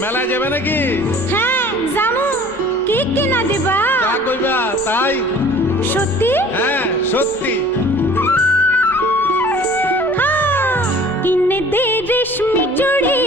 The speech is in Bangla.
মেলায় যাবে নাকি? হ্যাঁ জামু। কি কিনা দিবা? যা কইবা তাই। সত্যি? হ্যাঁ সত্যি। কিনে দে রেশমি চুড়ি